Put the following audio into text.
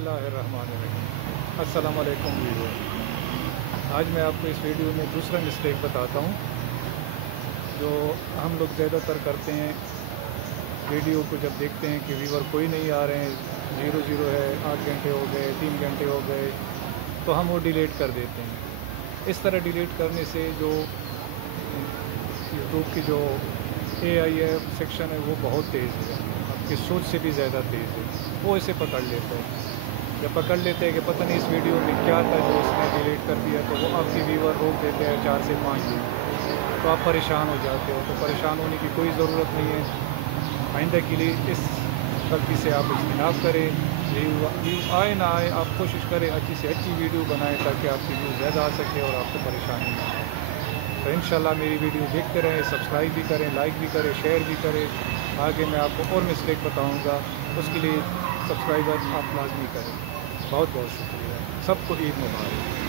बिस्मिल्लाहिर्रहमानिर्रहीम। अस्सलामु अलैकुम व्यूअर। आज मैं आपको इस वीडियो में दूसरा मिस्टेक बताता हूँ जो हम लोग ज़्यादातर करते हैं। वीडियो को जब देखते हैं कि व्यूअर कोई नहीं आ रहे हैं, 0 है, 8 घंटे हो गए, 3 घंटे हो गए, तो हम वो डिलीट कर देते हैं। इस तरह डिलीट करने से जो यूट्यूब की जो AI है सेक्शन है वो बहुत तेज़ है, आपकी सोच से भी ज़्यादा तेज़ है। वो इसे पकड़ लेता है। जब पकड़ लेते हैं कि पता नहीं इस वीडियो में क्या था जो इसने डिलीट कर दिया, तो वो आपकी व्यूअर रोक देते हैं 4 से 5 दिन, तो आप परेशान हो जाते हो। तो परेशान होने की कोई ज़रूरत नहीं है। आइंदा के लिए इस गलती से आप इज्तिनाब करें। व्यू आए ना आए, आप कोशिश करें अच्छी से अच्छी वीडियो बनाएं ताकि आपकी व्यू ज़्यादा आ सके और आपको परेशानी ना हो। तो इंशाल्लाह मेरी वीडियो देखते रहें, सब्सक्राइब भी करें, लाइक भी करें, शेयर भी करें। आगे मैं आपको और मिस्टेक बताऊंगा, उसके लिए सब्सक्राइबर आप लाजमी करें। बहुत बहुत शुक्रिया। सबको ईद मुबारक।